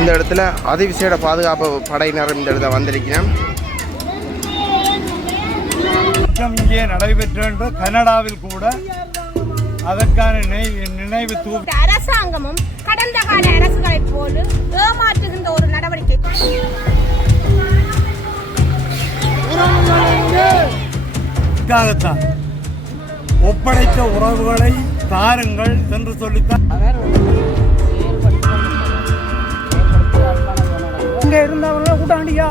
இந்த இடத்துல அதிவிசேட பாதுகாப்பு படையினர் இந்த இடத்துல வந்திருக்கிறேன். இங்கே நடைபெற்ற கனடாவில் கூட அதற்கான நினைவு அரசாங்கமும் கடந்த கால அரசுகளை போல ஏமாற்றுகின்ற ஒரு நடவடிக்கை. ஒப்படைத்த உறவுகளை தாருங்கள் என்று சொல்லித்தான் இங்க இருந்தவர்கள் கூட்டாண்டியா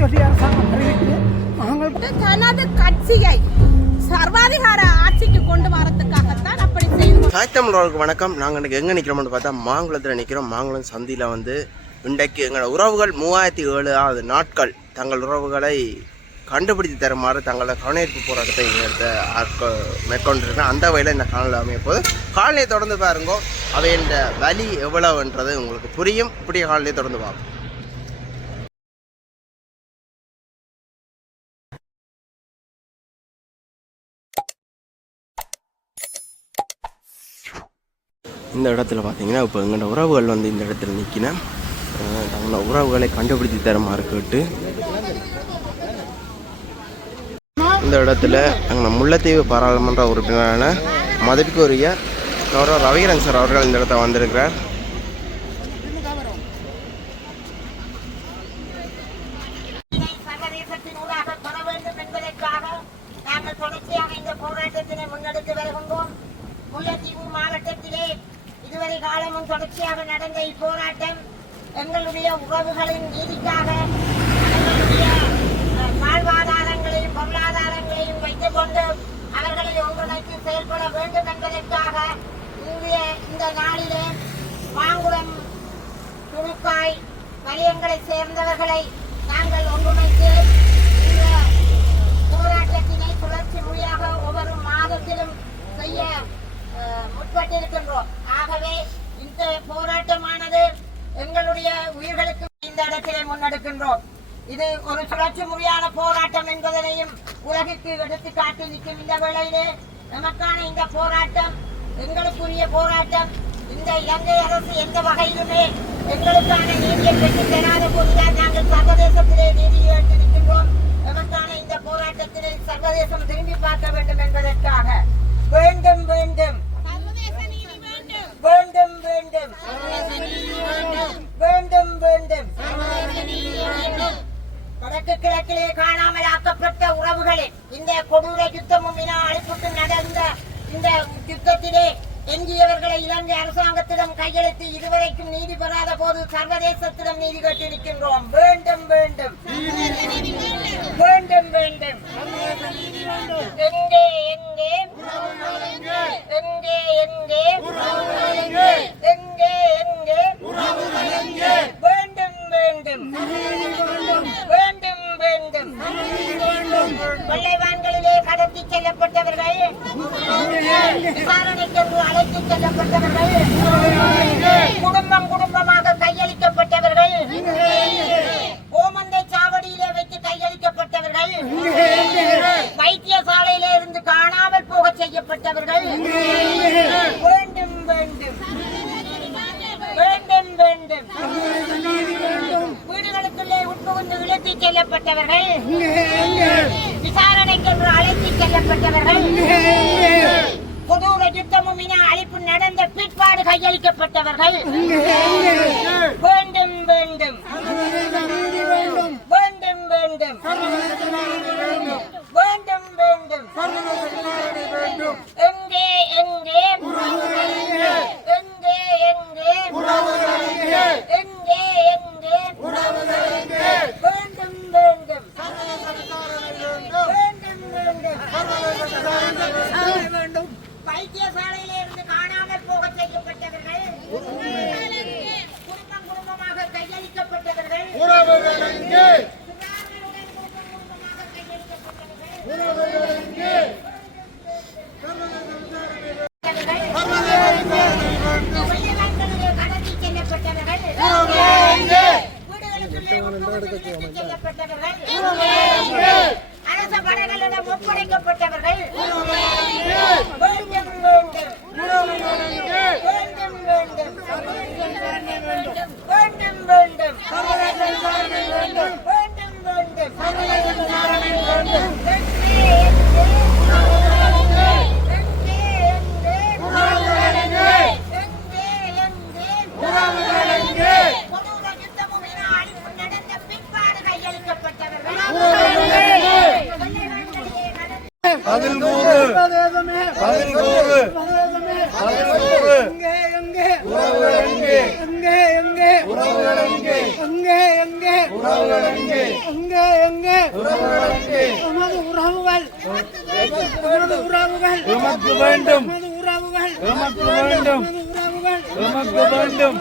சொல்லி அரசாங்கம் அறிவித்து தனது கட்சியை சர்வாதிகார ஆட்சிக்கு கொண்டு வரதுக்காகத்தான் அப்படி செய்யும். சாய்த்தமிழர்களுக்கு வணக்கம். நாங்கள் இன்றைக்கி எங்கே நிற்கிறோம்னு பார்த்தா மாங்குளத்தில் நிற்கிறோம். மாங்குளம் சந்தியில் வந்து இன்றைக்கு எங்களோட உறவுகள் 3007 நாட்கள் தங்கள் உறவுகளை கண்டுபிடித்து தருமாறு தங்களோட கவனஈர்ப்பு போராட்டத்தை இங்கே மேற்கொண்டிருக்கேன். அந்த வகையில் இந்த காணொலி அமைய போது காலநிலையை தொடர்ந்து பாருங்கோ. அவை இந்த வலி எவ்வளவுன்றது உங்களுக்கு புரியும். இப்படிய காலநிலையை தொடர்ந்து பார்ப்போம். இந்த இடத்துல பார்த்தீங்கன்னா இப்போ எங்களோட உறவுகள் வந்து இந்த இடத்துல நிற்கினேன். தங்களோட உறவுகளை கண்டுபிடித்து தருமாறு கேட்டு இந்த இடத்துல எங்கள் முல்லைத்தீவு பாராளுமன்ற உறுப்பினரான மதிப்புக்குரிய கௌரவ ரவிகரன் சார் அவர்கள் இந்த இடத்துல வந்திருக்கிறார். முல்லைத்தீவு மாவட்டத்திலே இதுவரை காலமும் தொடர்ச்சியாக நடந்த இப்போராட்டம் எங்களுடைய உறவுகளின் நீதிக்காக வாழ்வாதாரங்களையும் பொருளாதாரங்களையும் வைத்துக் கொண்டு அவர்களை ஒன்றிணைத்து செயல்பட வேண்டும் என்பதற்காக இந்த நாளிலே மாங்குளம் துணுக்காய் வலயங்களை சேர்ந்தவர்களை நாங்கள் ஒன்றிணைத்து இந்த போராட்டத்தினை சுழற்சி மொழியாக ஒவ்வொரு மாதத்திலும் செய்ய முற்பட்டிருக்கின்றோம். ஆகவே இந்த போராட்டமானது எங்களுடைய உயிர்களுக்கு இந்த இடத்திலே முன்னெடுக்கின்றோம். இது ஒரு சுழற்சி முறையான போராட்டம் என்பதனையும் உலகிற்கு எடுத்து காட்டி நிற்கும் இந்த வேளையிலே நமக்கான இந்த போராட்டம் எங்களுக்குரிய போராட்டம். இந்த இலங்கை அரசு எந்த வகையிலுமே எங்களுக்கான நீதியை பெற்றுத் தராத போதுதான் நாங்கள் சர்வதேசத்திலே நீதியை எடுத்து நிற்கின்றோம். நமக்கான இந்த போராட்டத்திலே சர்வதேசம் திரும்பி பார்க்க வேண்டும் என்பதற்காக வேண்டும் வேண்டும் வேண்டும் வேண்டும் வேண்டும் வேண்டும் வடக்கு கிழக்கிலே காணாமல் ஆக்கப்பட்ட உறவுகளே, இந்த கொடூர யுத்தமும் இன அழிப்புக்கு நடந்த இந்த யுத்தத்திலே எஞ்சியவர்களை இலங்கை அரசாங்கத்திடம் கையெழுத்து இதுவரைக்கும் நீதி பெறாத போது சர்வதேசத்திடம் நீதி கேட்டிருக்கின்றோம். வேண்டும் வேண்டும் வேண்டும் வேண்டும் எங்கே எங்கே எங்கே எங்கே எங்கே எங்கே வேண்டும் வேண்டும் வேண்டும் வேண்டும் வெள்ளைவான்களிலே கடத்தி செல்லப்பட்டவர்கள், விசாரணைக்கு அழைத்து செல்லப்பட்டவர்கள், குடும்பம் குடும்பமாக கையளிக்கப்பட்டவர்கள், ஓமந்தை சாவடியிலே வைத்து கையளிக்கப்பட்டவர்கள், வைத்தியசாலையிலே இருந்து காணாமல் போக செய்யப்பட்டவர்கள் வேண்டும் வேண்டும் வேண்டும் வேண்டும் வீடுகளுக்குள்ளே உட்புகுந்து இழுத்து செல்லப்பட்டவர்கள், விசாரணைக்கு அழைத்து செல்லப்பட்டவர்கள், கொடூர யுத்தமும் இன அழிப்பு நடந்த பிற்பாடு கையளிக்கப்பட்டவர்கள் வேண்டும் வேண்டும் வேண்டும் வேண்டும் வேண்டும் வேண்டும் எங்கே எங்கே எங்கே எங்கே எங்கே எங்கே வேண்டும் வேண்டும் வேண்டும் வேண்டும் வைத்தியசாலையிலே இருந்து காணாமல் போக செய்யப்பட்டவர்கள், குடும்பம் குடும்பமாக கையளிக்கப்பட்டவர்கள், கடத்தி செல்லப்பட்டவர்கள், வீடுகளுக்குள்ளே செல்லப்பட்டவர்கள், அரச படைகளிடம் ஒப்படைக்கப்பட்டவர்கள் வேண்டும் வேண்டும் வேண்டும் வேண்டும் வேண்டும் எங்கே எங்கே எமது உறவுகள் எமது உறவுகள் எமக்கு வேண்டும் எமது உறவுகள் எமக்கு வேண்டும் எமக்கு வேண்டும்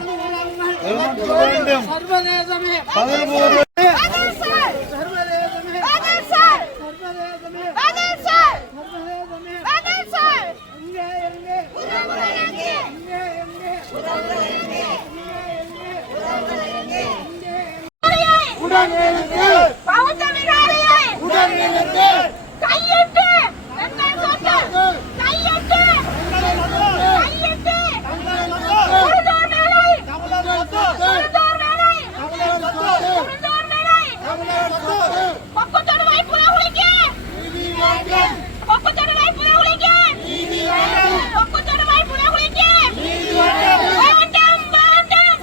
எமக்கு வேண்டும் சர்வதேசமே 13 சர்வதேசமே சர்வதேசமே எங்கே எங்கே உறவுகள் எங்கே எங்கே உறவுகள் எங்கே உடனே பௌத்தமிகாரியை உடனே கையிட்டு எங்கள் சொத்து கையிட்டு கையிட்டு குருதோர் மேலை குருதோர் மேலை குருதோர் மேலை பக்கத்தோடு வைப்புல உளிக்க பக்கத்தோடு வைப்புல உளிக்க பக்கத்தோடு வைப்புல உளிக்க வேண்டாம் வேண்டாம் வேண்டாம்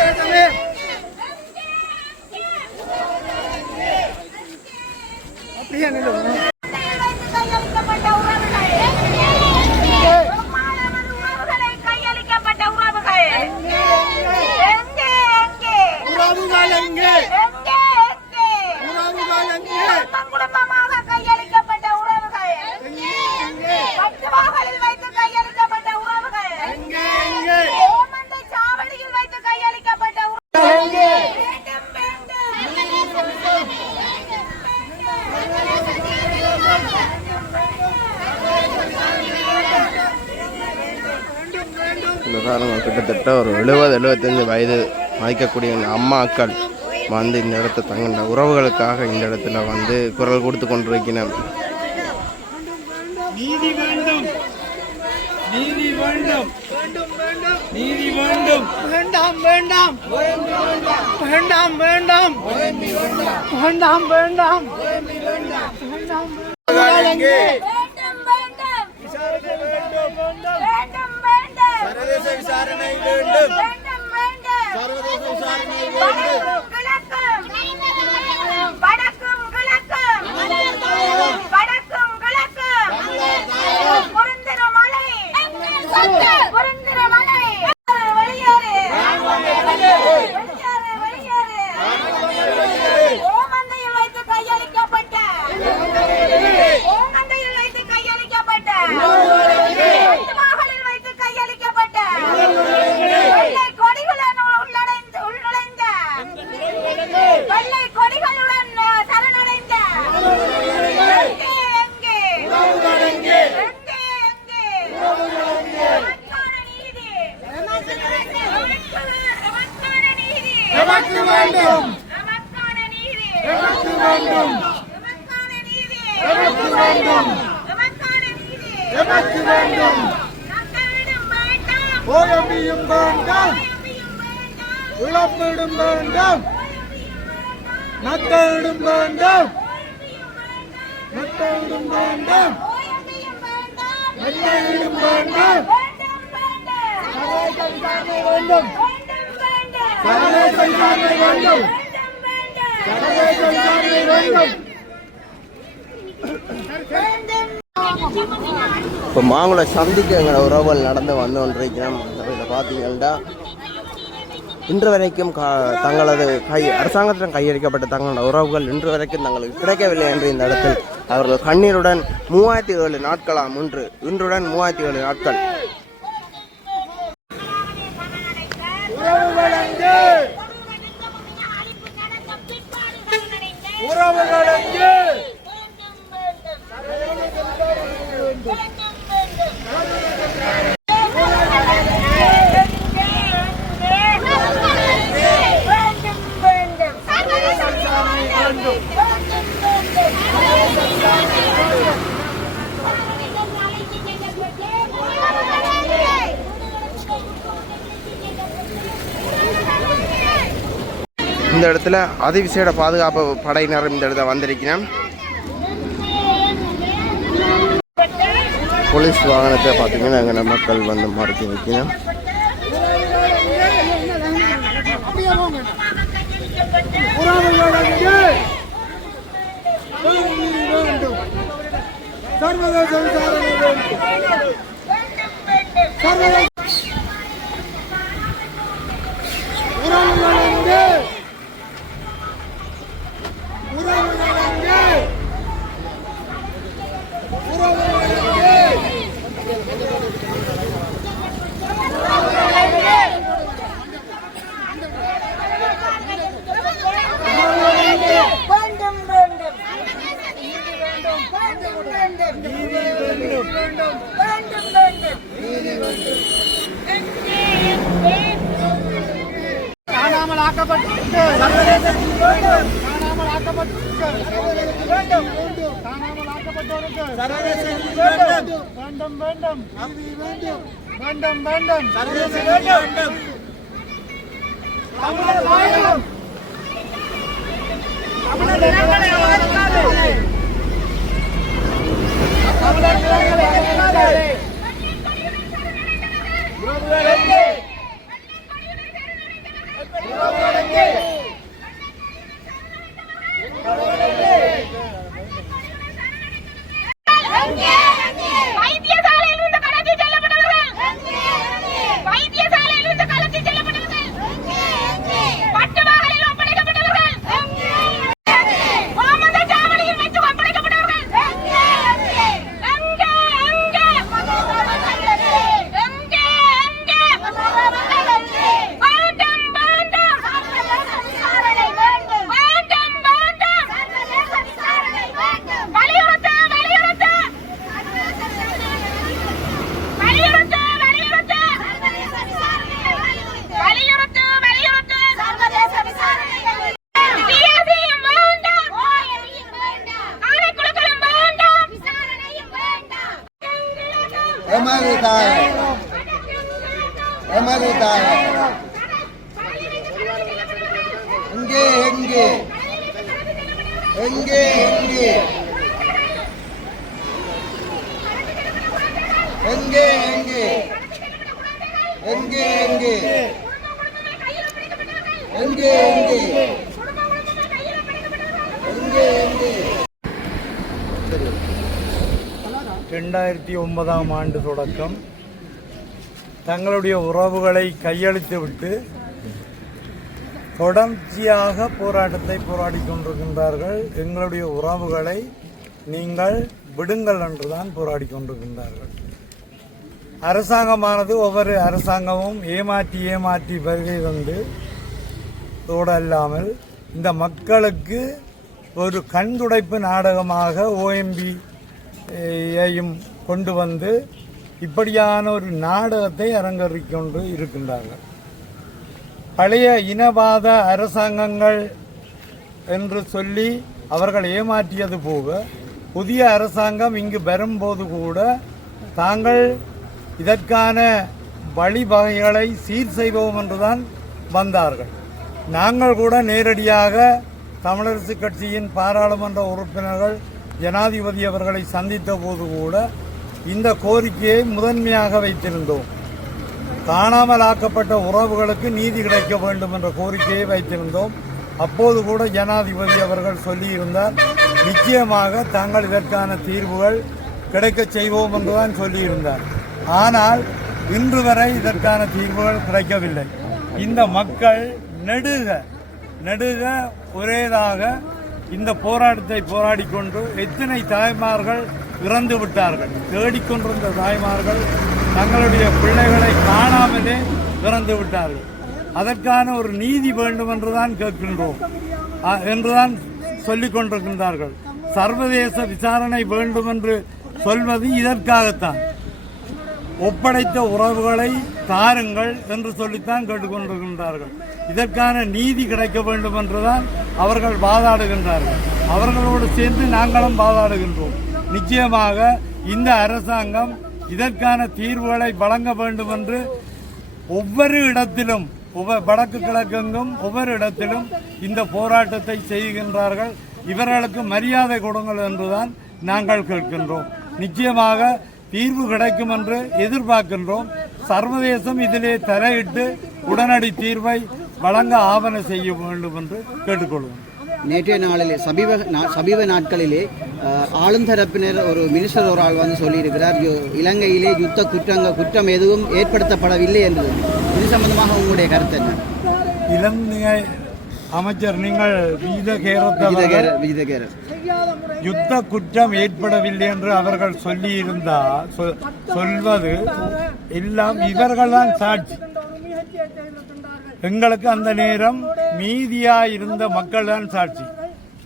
வெளியேறு அப்படியே நில்லுங்க. இந்த காரணம் கிட்டத்தட்ட ஒரு 70-75 வயது மதிக்கக்கூடிய அம்மாக்கள் வந்து இந்த இடத்த தங்கின உறவுகளுக்காக இந்த இடத்துல வந்து குரல் கொடுத்து கொண்டிருக்கிறேன். நீதி வேண்டும், நீதி வேண்டும், நீதி வேண்டும், வேண்டாம் வேண்டாம் வேண்டாம் வேண்டாம் வேண்டாம் வேண்டாம் வேண்டாம் சர்வதேச விசாரணை வேண்டும். சர்வதேச விசாரணை வேண்டும். வடக்கும் கிழக்கும் வடக்கும் கிழக்கும் புரிந்திரமலை புரிந்திரமலை வெளியேறு வெளியேறு ஓமந்தையில் வைத்து கையளிக்கப்பட்ட ஓமந்தையில் வைத்து கையளிக்கப்பட்ட மகளில் வைத்து கையளிக்கப்பட்ட வெள்ளை கொடிகளுடன் உள்நுழைந்த வெள்ளை கொடிகளுடன் சரணடைந்த எங்கே எங்கே நமக்கான நீதி நமக்கான நீதி எமக்கு வேண்டும், நமக்கான நீதி எமக்கு வேண்டும், நமக்கான நீதி எமக்கு வேண்டும், நமக்கான நீதி அகற்ற வேண்டும். ஓயம்பியும் வேண்டாம், இழப்பீடும் வேண்டாம், நட்டஈடும் வேண்டாம், நட்டஈடும் வேண்டாம், நட்டஈடும் வேண்டாம். சர்வதேச விசாரணை வேண்டும், சர்வதேச விசாரணை வேண்டும், சர்வதேச விசாரணை வேண்டும். இப்போ மாங்குள சந்திக்கு எங்களோட உறவுகள் நடந்து வந்து கொண்டிருக்கிறோம். இதில் பார்த்தீங்கன்னா இன்று வரைக்கும் தங்களது அரசாங்கத்திடம் கையளிக்கப்பட்ட தங்களோட உறவுகள் இன்று வரைக்கும் தங்களுக்கு கிடைக்கவில்லை என்று இந்த இடத்தில் அவர்கள் கண்ணீருடன் 3007 நாட்களாம் இன்றுடன் 3007 நாட்கள். இந்த இடத்துல அதிவிசேட பாதுகாப்பு படையினர் இந்த இடத்துல வந்திருக்கிறேன். போலீஸ் வாகனத்தை பார்த்தீங்கன்னா அங்கே மக்கள் வந்து மறைச்சி வைக்கணும். சர்வதேச விசாரணை வேண்டும். காணாமல் ஆக்கப்பட்டிருக்க சர்வதேசத்தில் வேண்டும், காணாமல் ஆக்கப்பட்டிருக்க வேண்டும், காணாமல் ஆக்கப்பட்டோருக்கு சர்வதேசத்தில் வேண்டும், வேண்டும் வேண்டும், வேண்டும், வேண்டும் வேண்டும், சர்வதேசத்தில் வேண்டும். தமிழர் வாழும், தமிழர் நிலங்களை அகற்றாதே, தமிழர் நிலங்களை அகற்றாதே. உறவுகளே, எங்கே எங்கே எங்கே எங்கே எங்கே எங்கே எங்கே எங்கே எங்கே எங்கே 2009ஆம் ஆண்டு தொடக்கம் தங்களுடைய உறவுகளை கையளித்துவிட்டு தொடர்ச்சியாக போராட்டத்தை போராடி கொண்டிருக்கின்றார்கள். எங்களுடைய உறவுகளை நீங்கள் விடுங்கள் என்றுதான் போராடி கொண்டிருக்கின்றார்கள். அரசாங்கமானது ஒவ்வொரு அரசாங்கமும் ஏமாற்றி வருகை வந்து தோடல்லாமல் இந்த மக்களுக்கு ஒரு கண்துடைப்பு நாடகமாக OMBயையும் கொண்டு வந்து இப்படியான ஒரு நாடகத்தை அரங்கேறிக் கொண்டு இருக்கின்றார்கள். பழைய இனவாத அரசாங்கங்கள் என்று சொல்லி அவர்கள் ஏமாற்றியது போக புதிய அரசாங்கம் இங்கு வரும்போது கூட தாங்கள் இதற்கான வழிவகைகளை சீர் செய்வோம் என்றுதான் வந்தார்கள். நாங்கள் கூட நேரடியாக தமிழரசு கட்சியின் பாராளுமன்ற உறுப்பினர்கள் ஜனாதிபதி அவர்களை சந்தித்த போது கூட இந்த கோரிக்கையை முதன்மையாக வைத்திருந்தோம். காணாமல் ஆக்கப்பட்ட உறவுகளுக்கு நீதி கிடைக்க வேண்டும் என்ற கோரிக்கையை வைத்திருந்தோம். அப்போது கூட ஜனாதிபதி அவர்கள் சொல்லியிருந்தார், நிச்சயமாக தாங்கள் இதற்கான தீர்வுகள் கிடைக்கச் செய்வோம் என்றுதான் சொல்லியிருந்தார். ஆனால் இன்று வரை இதற்கான தீர்வுகள் கிடைக்கவில்லை. இந்த மக்கள் நெடுக ஒரேதாக இந்த போராட்டத்தை போராடிக்கொண்டு எத்தனை தாய்மார்கள் இறந்து விட்டார்கள். தேடிக்கொண்டிருந்த தாய்மார்கள் தங்களுடைய பிள்ளைகளை காணாமலே இறந்து விட்டார்கள். அதற்கான ஒரு நீதி வேண்டும் என்றுதான் கேட்கின்றோம் என்றுதான் சொல்லிக் கொண்டிருக்கின்றார்கள். சர்வதேச விசாரணை வேண்டும் என்று சொல்வது இதற்காகத்தான். ஒப்படைத்த உறவுகளை தாருங்கள் என்று சொல்லித்தான் கேட்டுக்கொண்டிருக்கின்றார்கள். இதற்கான நீதி கிடைக்க வேண்டும் என்றுதான் அவர்கள் வாதாடுகின்றார்கள். அவர்களோடு சேர்ந்து நாங்களும் வாதாடுகின்றோம். நிச்சயமாக இந்த அரசாங்கம் இதற்கான தீர்வுகளை வழங்க வேண்டும் என்று ஒவ்வொரு இடத்திலும் வடக்கு கிழக்கெங்கும் ஒவ்வொரு இடத்திலும் இந்த போராட்டத்தை செய்கின்றார்கள். இவர்களுக்கு மரியாதை கொடுங்கள் என்றுதான் நாங்கள் கேட்கின்றோம். நிச்சயமாக தீர்வு கிடைக்கும் என்று எதிர்பார்க்கின்றோம். சர்வதேசம் இதிலே தலையிட்டு உடனடி தீர்வை வழங்க ஆவண செய்ய வேண்டும் என்று கேட்டுக்கொள்வோம். நேற்றைய நாளிலே சமீப நாட்களிலே ஆளும் தரப்பினர் ஒரு மினிஸ்டர் ஒரு ஆள் வந்து சொல்லியிருக்கிறார், இலங்கையிலே யுத்த குற்றம் எதுவும் ஏற்படுத்தப்படவில்லை என்று. இது சம்பந்தமாக உங்களுடைய கருத்து என்ன? இலங்கை அமைச்சர் நீங்கள் வீதகேரர் யுத்த குற்றம் ஏற்படவில்லை என்று அவர்கள் சொல்லியிருந்தால் சொல்வது எல்லாம் இவர்கள்தான் சாட்சி. எங்களுக்கு அந்த நேரம் மீதியா இருந்த மக்கள் தான் சாட்சி.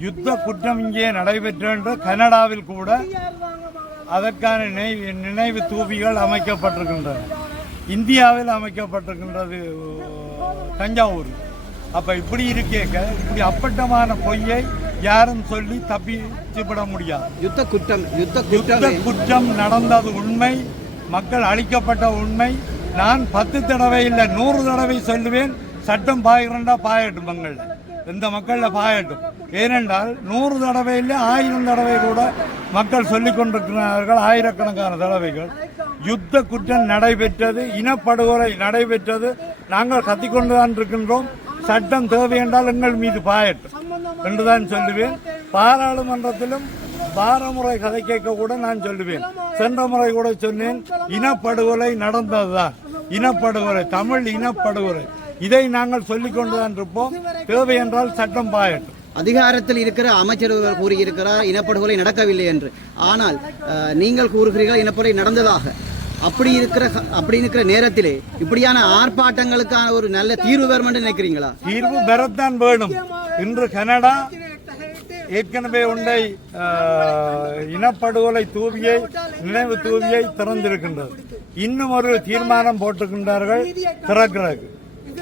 யுத்த குற்றம் இங்கே நடைபெற்ற என்று கனடாவில் கூட அதற்கான நினைவு தூபிகள் அமைக்கப்பட்டிருக்கின்றன. இந்தியாவில் அமைக்கப்பட்டிருக்கின்றது தஞ்சாவூர். அப்ப இப்படி இருக்கேக்க இப்படி அப்பட்டமான பொய்யை யாரும் சொல்லி தப்பிச்சுவிட முடியாது. யுத்த குற்றம் நடந்தது உண்மை, மக்கள் அழிக்கப்பட்ட உண்மை. நான் 10 தடவை இல்லை 100 தடவை சொல்லுவேன், சட்டம் பாய்கிறண்டா பாயட்டும், இந்த மக்களில் பாயட்டும். ஏனென்றால் 100 தடவை இல்லை 1000 தடவை கூட மக்கள் சொல்லிக் கொண்டிருக்கிறார்கள், ஆயிரக்கணக்கான தடவைகள். யுத்த குற்றம் நடைபெற்றது, இனப்படுகொலை நடைபெற்றது. நாங்கள் கத்திக்கொண்டுதான் இருக்கின்றோம். சட்டம் தேவை என்றால் எங்கள் மீது பாயட்டும் என்றுதான் சொல்லுவேன். பாராளுமன்றத்திலும் பாரமுறை கதை கேட்க கூட நான் சொல்லுவேன். சென்ற முறை கூட சொன்னேன், இனப்படுகொலை நடந்ததுதான். இனப்படுகொலை, தமிழ் இனப்படுகொலை, இதை நாங்கள் சொல்லிக் கொண்டுதான் இருப்போம். தேவை என்றால் சட்டம் பாயட்டும். அதிகாரத்தில் இருக்கிற அமைச்சர் கூறியிருக்கிறார் இனப்படுகொலை நடக்கவில்லை என்று. ஆனால் நீங்கள் கூறுகிறீர்கள் இனப்படுகொலை நடந்ததாக. அப்படி இருக்கிற நேரத்திலே இப்படியான ஆர்ப்பாட்டங்களுக்கான ஒரு நல்ல தீர்வு வரும் என்று நினைக்கிறீங்களா? தீர்வு பெறத்தான் வேணும். இன்று கனடா ஏற்கனவே உண்டை இனப்படுகொலை தூவியை, நினைவு தூவியை திறந்திருக்கின்றது. இன்னும் ஒரு தீர்மானம் போட்டிருக்கின்றார்கள் திறக்கிறது.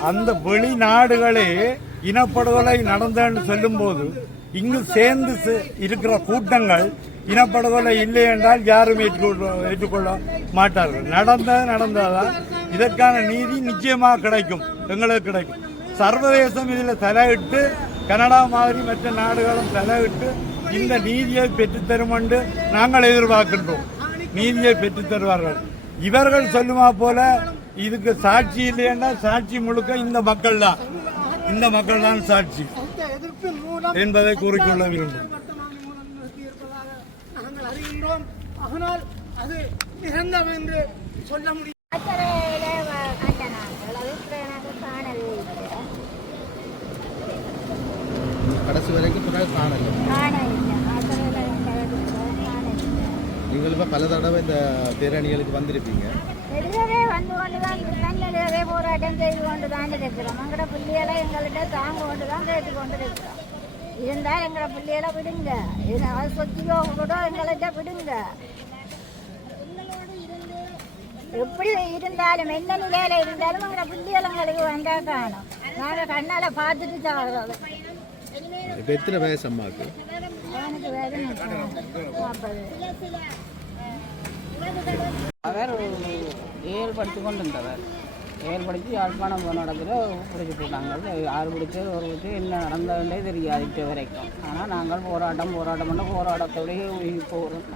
அந்த வெளிநாடுகளே இனப்படுகொலை நடந்தன்னு சொல்லும் போது இங்கு சேர்ந்து இருக்கிற கூட்டங்கள் இனப்படுகொலை இல்லை என்றால் யாரும் ஏற்றுக்கொள்ள மாட்டார்கள். நடந்ததான். இதற்கான நீதி நிச்சயமாக கிடைக்கும், எங்களுக்கு கிடைக்கும். சர்வதேசம் இதில் தலையிட்டு, கனடா மாதிரி மற்ற நாடுகளும் தலையிட்டு இந்த நீதியை பெற்றுத்தரும் என்று நாங்கள் எதிர்பார்க்கின்றோம். நீதியை பெற்றுத்தருவார்கள். இவர்கள் சொல்லுமா போல இதுக்கு சாட்சி இல்லை என்றால் சாட்சி முழுக்க இந்த மக்கள் தான் சாட்சி என்பதை கூறிக்கொள்ள விரும்புகிறேன். ஆனால் அது நிகழ்ந்தது என்று சொல்ல முடியும். கடைசி வரைக்கும் நீங்கள் இப்போ பல தடவை இந்த பேரணிகளுக்கு வந்திருப்பீங்க. போராட்டம் செய்து கொண்டுதான் இருக்கிறோம். எங்களோட பிள்ளைகளை எங்கள்கிட்ட தாங்க கொண்டுதான் கேட்டு கொண்டு இருக்கிறோம். இருந்தால் எங்களை பிள்ளைகளை விடுங்க, சொத்தியோ கூட எங்கள்கிட்ட விடுங்க. எப்படி இருந்தாலும் என்ன நிலையில இருந்தாலும் எங்களோட பிள்ளைகளை எங்களுக்கு வந்தா காணும். நாங்கள் கண்ணால பார்த்துட்டு சாகிறோம். இப்போ எத்தனை வயசு அம்மாவுக்கு? எனக்கு வேறு 40. அவர் ஏழு படித்து கொண்டு இருந்தவர். ஏழு படித்து யாழ்ப்பாணம் போன இடத்துல பிடிச்சி போட்டாங்க. யார் பிடிச்சது ஒரு பிடிச்சி என்ன நடந்ததுன்னே தெரியாது இப்போ வரைக்கும். ஆனால் நாங்கள் போராட்டம் பண்ண போராட்டத்தோடய உயிர் போகிறோம்.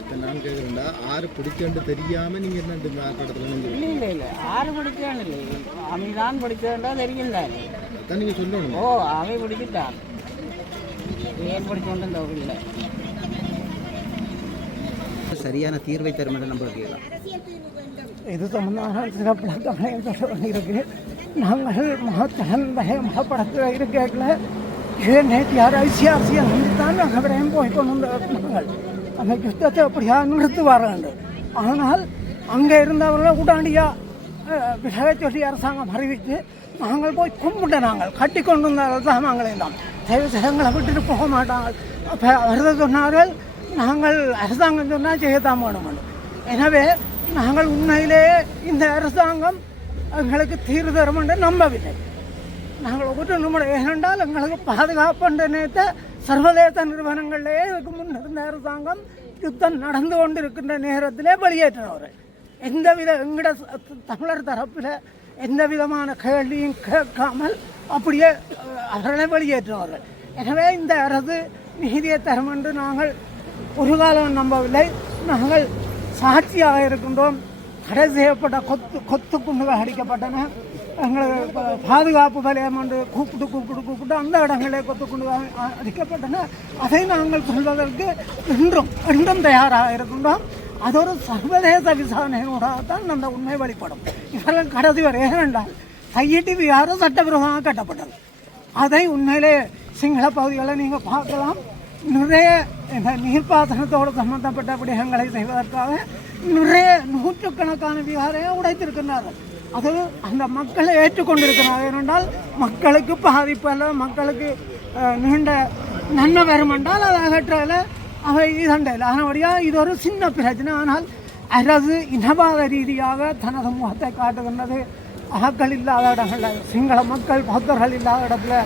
இப்போ நான் கேட்குறேன்டா, ஆறு பிடிச்சேன்னு தெரியாமல் நீங்கள் என்ன ஆர்ப்பாட்டத்தில் இல்லை ஆறு பிடிச்சான்னு இல்லை, அமிதான் பிடிச்சதுன்றா தெரியும் தானே. அதான் நீங்கள் சொல்லணும். ஓ அவை பிடிச்சிட்டான், ஏழு படிச்சு கொண்டு இந்த இல்லை. சரியான தீர்வை தரும் என்று நம்ப கேட்கலாம். இது சம்பந்தமாக சில பழக்கங்களையும் சொல்ல வேண்டியிருக்கு. நாங்கள் மகப்படத்தில் இருக்கல நேற்று ஐசிஆர்சியை நம்பித்தான் நாங்கள் விரையும் போய் கொண்டு வந்தார்கள். அந்த யுத்தத்தை அப்படியா நிறுத்துவார்கள். ஆனால் அங்கே இருந்தவர்கள் உடனடியாக விலக சொல்லி அரசாங்கம் அறிவித்து நாங்கள் போய் கும்பிட்டு நாங்கள் கட்டி கொண்டு வந்தார்கள் சாமான்களையும் தான் தயவு செய்தங்களை விட்டுட்டு போக மாட்டாங்க. அப்போ அவர்கள் சொன்னார்கள் நாங்கள் அரசாங்கம் சொன்னால் செய்யத்தான் வேணும். எனவே நாங்கள் உண்மையிலேயே இந்த அரசாங்கம் எங்களுக்கு தீர்வு தரும் என்று நம்பவில்லை. நாங்கள் ஒரு நம்முடைய ஏனென்றால் எங்களுக்கு பாதுகாப்பு நேரத்தை சர்வதேச நிறுவனங்களிலேயே இதுக்கு முன்னிருந்த அரசாங்கம் யுத்தம் நடந்து கொண்டிருக்கின்ற நேரத்திலே வெளியேற்றினவர்கள். எந்தவித எங்கட தமிழர் தரப்பில் எந்த விதமான கேள்வியும் கேட்காமல் அப்படியே அவர்களை வெளியேற்றினவர்கள். எனவே இந்த அரசு நீதியை தரும் என்று நாங்கள் ஒரு காலம் நம்பவில்லை. நாங்கள் சாட்சியாக இருக்கின்றோம். தடை செய்யப்பட்ட கொத்து குண்டுகள் அடிக்கப்பட்டன. எங்களுக்கு பாதுகாப்பு வலயம் என்று கூப்பிட்டு அந்த இடங்களே கொத்து குண்டுகள் அடிக்கப்பட்டன. அதை நாங்கள் சொல்வதற்கு இன்றும் தயாராக இருக்கின்றோம். அது ஒரு சர்வதேச விசாரணையோடாகத்தான் அந்த உண்மை வெளிப்படும். இவர்கள் கடைசி வரை ஏனென்றால் கையீட்டி விகாரம் சட்டவிரோதமாக கட்டப்பட்டது. அதை உண்மையிலே சிங்கள பகுதிகளை நீங்கள் பார்க்கலாம். நிறைய இந்த நீர்ப்பாசனத்தோடு சம்பந்தப்பட்ட விடயங்களை செய்வதற்காக நிறைய நூற்றுக்கணக்கான விகாரையை உடைத்திருக்கிறார்கள். அது அந்த மக்களை ஏற்றுக்கொண்டிருக்கிறார்கள். ஏனென்றால் மக்களுக்கு பாதிப்பு அல்ல, மக்களுக்கு நீண்ட நன்மை வரும் என்றால் அதை அகற்றல அவை இதண்டையில். அதனுடைய இது ஒரு சின்ன பிரச்சனை. ஆனால் அரசு இனவாத ரீதியாக தனது முகத்தை காட்டுகின்றது. ஆக்கள் இல்லாத இடங்களில் சிங்கள மக்கள் பக்தர்கள் இல்லாத இடத்துல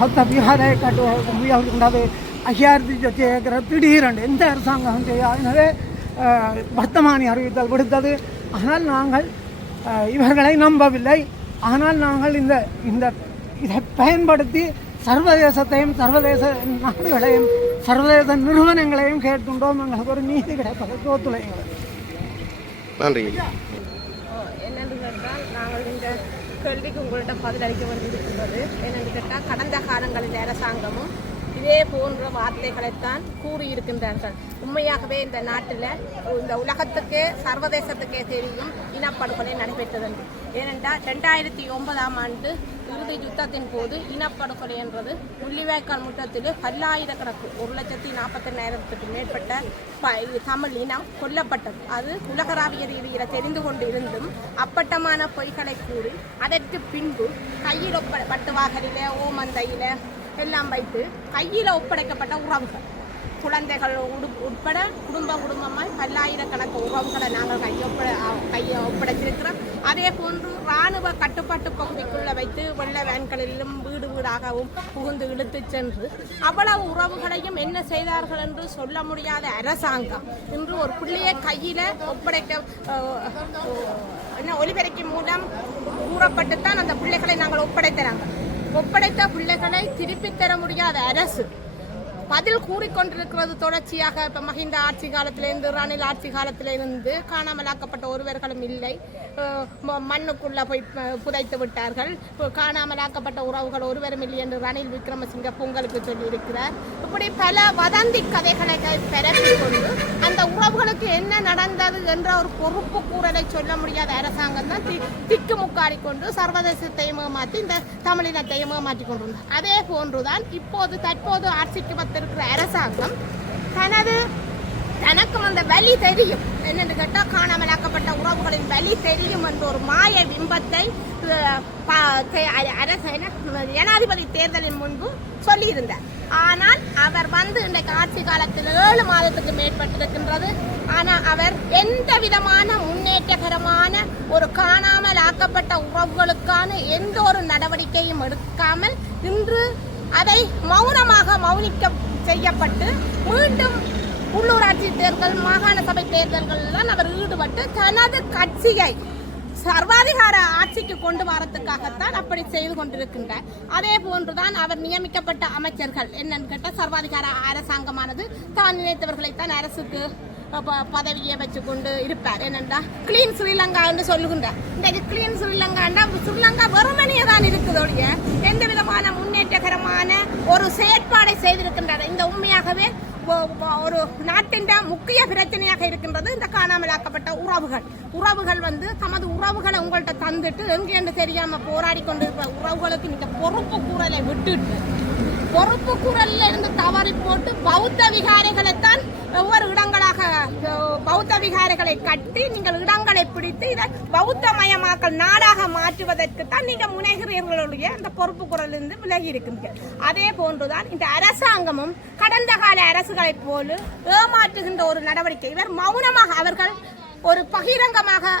பக்த விகாரை காட்டுவதற்கு முயல்கின்றது. 5000 ஏக்கர் திடீரென்று எந்த அரசாங்கம் செய்யாது. எனவே வர்த்தமானி அறிவித்தல் விடுத்தது. ஆனால் நாங்கள் இவர்களை நம்பவில்லை. ஆனால் நாங்கள் இதை பயன்படுத்தி சர்வதேசத்தையும் சர்வதேச நாடுகளையும் சர்வதேச நிறுவனங்களையும் கேட்கின்றோம். எங்களுக்கு ஒரு நீதி கிடைப்பதற்கு ஒத்துழைங்கள். நன்றி. என்னென்று கேட்டால் நாங்கள் இந்த கேள்விக்கு உங்கள்கிட்ட பதிலளிக்க வேண்டியிருக்கின்றது. என்னென்று கேட்டால் கடந்த காலங்களில் அரசாங்கமும் இதே போன்ற வார்த்தைகளைத்தான் கூறியிருக்கின்றார்கள். உண்மையாகவே இந்த நாட்டில் இந்த உலகத்துக்கே சர்வதேசத்துக்கே தெரியும் இனப்படுகொலை நடைபெற்றது. ஏனென்றால் 2009ஆம் ஆண்டு இறுதி யுத்தத்தின் போது இனப்படுகொலை என்றது முள்ளிவாய்க்கால் முற்றத்தில் பல்லாயிரக்கணக்கு 1,40,000க்கு மேற்பட்ட தமிழ் இனம் கொல்லப்பட்டது. அது உலகளாவிய ரீதியில் தெரிந்து கொண்டு இருந்தும் அப்பட்டமான பொய்களை கூறி அதற்கு பின்பு கையில் பட்டுவாகலில் ஓமந்தையில் எல்லாம் வைத்து கையில் ஒப்படைக்கப்பட்ட உறவுகள், குழந்தைகள் உட்பட குடும்பமாய் பல்லாயிரக்கணக்கு உறவுகளை நாங்கள் கையை ஒப்படைத்திருக்கிறோம். அதே போன்று இராணுவ கட்டுப்பாட்டு பகுதிக்குள்ளே வைத்து வெள்ள வேன்களிலும் வீடு வீடாகவும் புகுந்து இழுத்து சென்று அவ்வளவு உறவுகளையும் என்ன செய்தார்கள் என்று சொல்ல முடியாத அரசாங்கம் இன்று ஒரு பிள்ளையை கையில் ஒலிபெருக்கி மூலம் கூறப்பட்டுத்தான் அந்த பிள்ளைகளை நாங்கள் ஒப்படைத்த பிள்ளைகளை திருப்பி தர முடியாத அரசு பதில் கூறிக்கொண்டிருக்கிறது. தொடர்ச்சியாக இப்போ மஹிந்த ஆட்சி காலத்திலிருந்து ரணில் ஆட்சி காலத்திலிருந்து காணாமலாக்கப்பட்ட ஒருவர்களும் இல்லை. மண்ணுக்குள்ளே போய் புதைத்து விட்டார்கள். காணாமலாக்கப்பட்ட உறவுகள் ஒருவரும் இல்லை என்று ரணில் விக்ரமசிங்க பொங்கலுக்கு சொல்லியிருக்கிறார். இப்படி பல வதந்தி கதைகளை பரப்பிக்கொண்டு அந்த உறவுகளுக்கு என்ன நடந்தது என்ற ஒரு பொறுப்பு கூறலை சொல்ல முடியாத அரசாங்கம் தான் திக்குமுக்காடி கொண்டு சர்வதேசத்தையும் ஏமாற்றி இந்த தமிழினத்தையும் ஏமாற்றி கொண்டிருந்தார். அதே போன்றுதான் தற்போது ஆட்சிக்கு வந்திருக்கிற அரசாங்கம் தனக்கும் அந்த வலி தெரியும். என்னென்று கேட்டால் காணாமலாக்கப்பட்ட உறவுகளின் வலி தெரியும் என்ற ஒரு மாய பிம்பத்தை ஜனாதிபதி தேர்தலின் முன்பு சொல்லியிருந்தார். ஆனால் அவர் இன்றைக்கு ஆட்சி காலத்தில் 7 மாதத்துக்கு மேற்பட்டிருக்கின்றது. ஆனால் அவர் எந்த விதமான முன்னேற்றகரமான ஒரு காணாமல் ஆக்கப்பட்ட உறவுகளுக்கான எந்த ஒரு நடவடிக்கையும் எடுக்காமல் இன்று அதை மௌனிக்க செய்யப்பட்டு மீண்டும் உள்ளூராட்சி உள்ளூராட்சி தேர்தல் மாகாண சபை தேர்தல்களில் தான் அவர் ஈடுபட்டு தனது கட்சியை சர்வாதிகார ஆட்சிக்கு கொண்டு வரத்துக்காகத்தான் அப்படி செய்து கொண்டிருக்கின்றார். அதே போன்றுதான் அவர் நியமிக்கப்பட்ட அமைச்சர்கள் என்னன்னு கேட்டால் சர்வாதிகார அரசாங்கமானது தான் நினைத்தவர்களைத்தான் அரசுக்கு பதவியை வச்சு கொண்டு இருப்பார். என்னென்றா கிளீன் ஸ்ரீலங்கா என்று சொல்லுகின்றார். இந்த கிளீன் ஸ்ரீலங்காண்டா ஸ்ரீலங்கா வெறுமனையே தான் இருக்குதோடைய எந்த விதமான முன்னேற்றகரமான ஒரு செயற்பாடை செய்திருக்கின்றார். இந்த உண்மையாகவே ஒரு நாட்டின் முக்கிய பிரச்சனையாக இருக்கின்றது இந்த காணாமலாக்கப்பட்ட உறவுகள் வந்து தமது உறவுகளை உங்கள்கிட்ட தந்துட்டு எங்கேன்னு தெரியாம போராடி கொண்டிருக்கிற உறவுகளுக்கு நீங்க பொறுப்பு கூறலை விட்டுட்டு பொறுப்பு கூறல்ல இருந்து தவறி போட்டு பௌத்த விகாரைகளைத்தான் ஒவ்வொரு இடங்களாக பௌத்த விகாரைகளை கட்டி நீங்கள் இடங்களை பிடித்து இதை பௌத்தமயமாக்கல் நாடாக மாற்றுவதற்கு தான் நீங்க முனைகிறீர்களுடைய அந்த பொறுப்பு குரலிருந்து விலகி இருக்கின்றீர்கள். அதே போன்றுதான் இந்த அரசாங்கமும் கடந்த கால அரசுகளைப் போல ஏமாற்றுகின்ற ஒரு நடவடிக்கை. இவர் மௌனமாக அவர்கள் ஒரு பகிரங்கமாக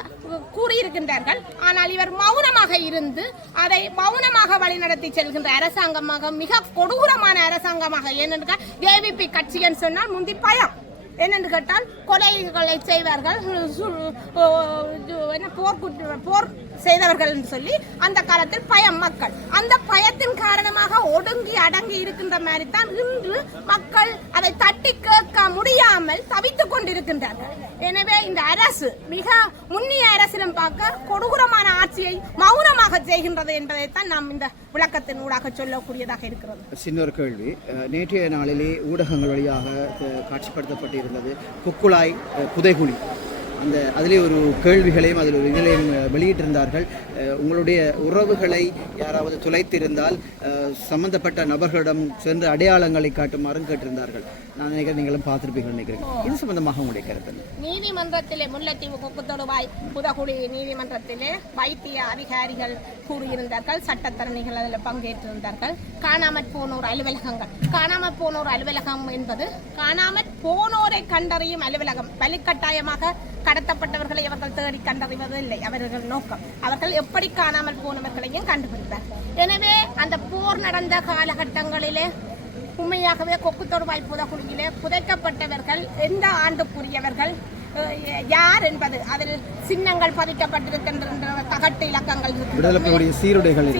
கூறியிருக்கின்றார்கள். ஆனால் இவர் மௌனமாக இருந்து அதை மௌனமாக வழிநடத்தி செல்கின்ற அரசாங்கமாக மிக கொடூரமான அரசாங்கமாக. ஏனென்றால் ஜேவிபி கட்சின்னு சொன்னால் முந்தி பயம் என்னென்று கேட்டால் கொலைகளை செய்வார்கள் போர் செய்தவர்கள் என்று சொல்லி அந்த காலத்தில் பயம் மக்கள் அந்த பயத்தின் காரணமாக ஒடுங்கி அடங்கி இருக்கின்ற மாதிரி தான் இன்று மக்கள் அதை தட்டி கேட்க முடியாமல் தவித்துக் கொண்டிருக்கின்றார்கள். எனவே இந்த அரசு மிக முன்னிய அரசிடம் பார்க்க கொடூரமான ஆட்சியை மௌனமாக செய்கின்றது என்பதைத்தான் நாம் இந்த விளக்கத்தின் ஊடாக சொல்லக்கூடியதாக இருக்கிறது. சின்ன ஒரு கேள்வி, நேற்றைய நாளிலே ஊடகங்கள் வழியாக காட்சிப்படுத்தப்பட்டிருந்தது குக்குழாய் புதைகுழி. அதிலே ஒரு கேள்விகளையும் அதில் ஒரு இதிலையும் வெளியிட்டிருந்தார்கள். உங்களுடைய உறவுகளை யாராவது துளைத்திருந்தால் சம்பந்தப்பட்ட நபர்களிடம் சென்று அடையாளங்களை காட்டுமாறும் கேட்டிருந்தார்கள். நான் நினைக்கிறேன் நீங்களும் பார்த்திருப்பீர்கள் நினைக்கிறேன். இது சம்பந்தமாக உங்களுடைய கருத்து? நீதிமன்றத்திலே முல்லைத்தீவு கொக்குத்தொடுவாய் புதகுழி நீதிமன்றத்திலே வைத்திய அதிகாரிகள் கூறியிருந்தார்கள். சட்டத்தரணிகள் அதில் பங்கேற்றிருந்தார்கள். காணாமற் போனோர் அலுவலகங்கள் காணாமற் போனோர் அலுவலகம் என்பது காணாமற் போனோரை கண்டறியும் அலுவலகம். வலுக்கட்டாயமாக கடத்தப்பட்டவர்களை அவர்கள் தேடி கண்டறிவதில்லை அவர்கள் நோக்கம். அவர்கள் எப்படி காணாமல் போனவர்களையும் கண்டுபிடிப்பார். எனவே அந்த போர் நடந்த காலகட்டங்களிலே உண்மையாகவே கொக்குத்தொடுவாய் புதகுழியிலே புதைக்கப்பட்டவர்கள் எந்த ஆண்டுக்குரியவர்கள் யார் என்பது அதில் சின்னங்கள் பதிக்கப்பட்டிருக்கின்ற தகட்டு இலக்கங்கள் சீருடைகள்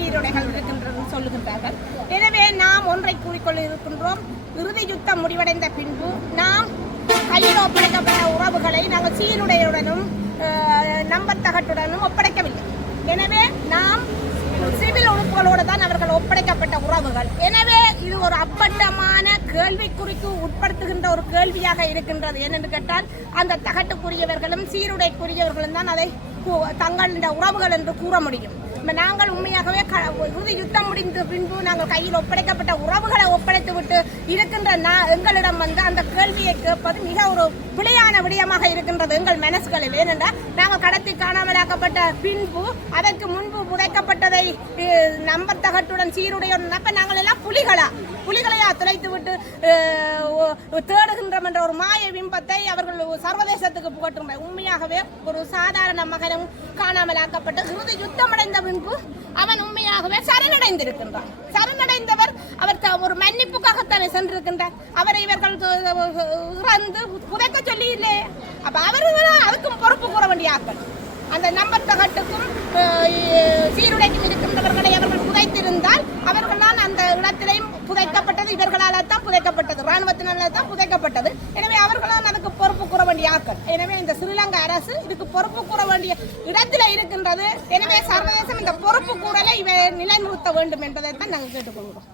இருக்கின்றன சொல்லுகின்றார்கள். எனவே நாம் ஒன்றை கூறிக்கொள்ள இருக்கின்றோம், இறுதி யுத்தம் முடிவடைந்த பின்பு நாம் கையில் ஒப்படைக்கப்பட்ட உறவுகளை நாங்கள் சீருடையுடனும் நம்பர் தகட்டுடனும் ஒப்படைக்கவில்லை. எனவே நாம் சிவில் உறுப்புகளோடு தான் அவர்கள் ஒப்படைக்கப்பட்ட உறவுகள். எனவே இது ஒரு அப்பட்டமான கேள்விக்குறிக்கு உட்படுத்துகின்ற ஒரு கேள்வியாக இருக்கின்றது. ஏனென்று கேட்டால் அந்த தகட்டுக்குரியவர்களும் சீருடைக்குரியவர்களும் தான் அதை தங்களுடைய உறவுகள் என்று கூற முடியும். நாங்கள் உண்மையாகவே இறுதி யுத்தம் முடிந்த பின்பு நாங்கள் கையில் ஒப்படைக்கப்பட்ட உறவுகளை ஒப்படைத்து விட்டு இருக்கின்ற எங்களிடம் வந்து அந்த கேள்வியை கேட்பது மிக ஒரு பிழையான விடயமாக இருக்கின்றது எங்கள் மனசுகளில். ஏனென்றால் நாங்கள் கடத்தி காணாமலாக்கப்பட்ட பின்பு அதற்கு முன்பு புதைக்கப்பட்டதை நம்பர் தகட்டுடன் சீருடையுடன் அப்ப நாங்கள் எல்லாம் புலிகளையா துளைத்து விட்டு தேடுகின்றோம் என்ற ஒரு மாய பிம்பத்தை அவர்கள் சர்வதேசத்துக்கு புகட்டுகின்ற. உண்மையாகவே ஒரு சாதாரண மகனும் காணாமலாக்கப்பட்டு இறுதி யுத்தமடைந்த பின்பு அவன் உண்மையாகவே சரணடைந்திருக்கின்றான். சரணடைந்தவர் அவர் ஒரு மன்னிப்புக்காகத்தானே சென்றிருக்கின்றார். அவரை இவர்கள் இறந்து புதைக்க சொல்லி இல்லையே. அப்ப அவர்கள் அதுக்கும் பொறுப்பு கூற வேண்டிய ஆட்கள். அந்த நம்பர் தகட்டுக்கும் சீருடைக்கும் இருக்கின்றவர்களை அவர்கள் புதைத்திருந்தால் அவர்கள் தான் அந்த இடத்திலையும் புதைக்கப்பட்டது, இவர்களால் தான் புதைக்கப்பட்டது, இராணுவத்தினால தான் புதைக்கப்பட்டது. எனவே அவர்களால் அதுக்கு பொறுப்பு கூற வேண்டிய ஆட்கள். எனவே இந்த ஸ்ரீலங்கா அரசு இதுக்கு பொறுப்பு கூற வேண்டிய இடத்துல இருக்கின்றது. எனவே சர்வதேசம் இந்த பொறுப்பு கூறலை இவை நிலைநிறுத்த வேண்டும் என்பதை தான் நாங்கள் கேட்டுக்கொள்கிறோம்.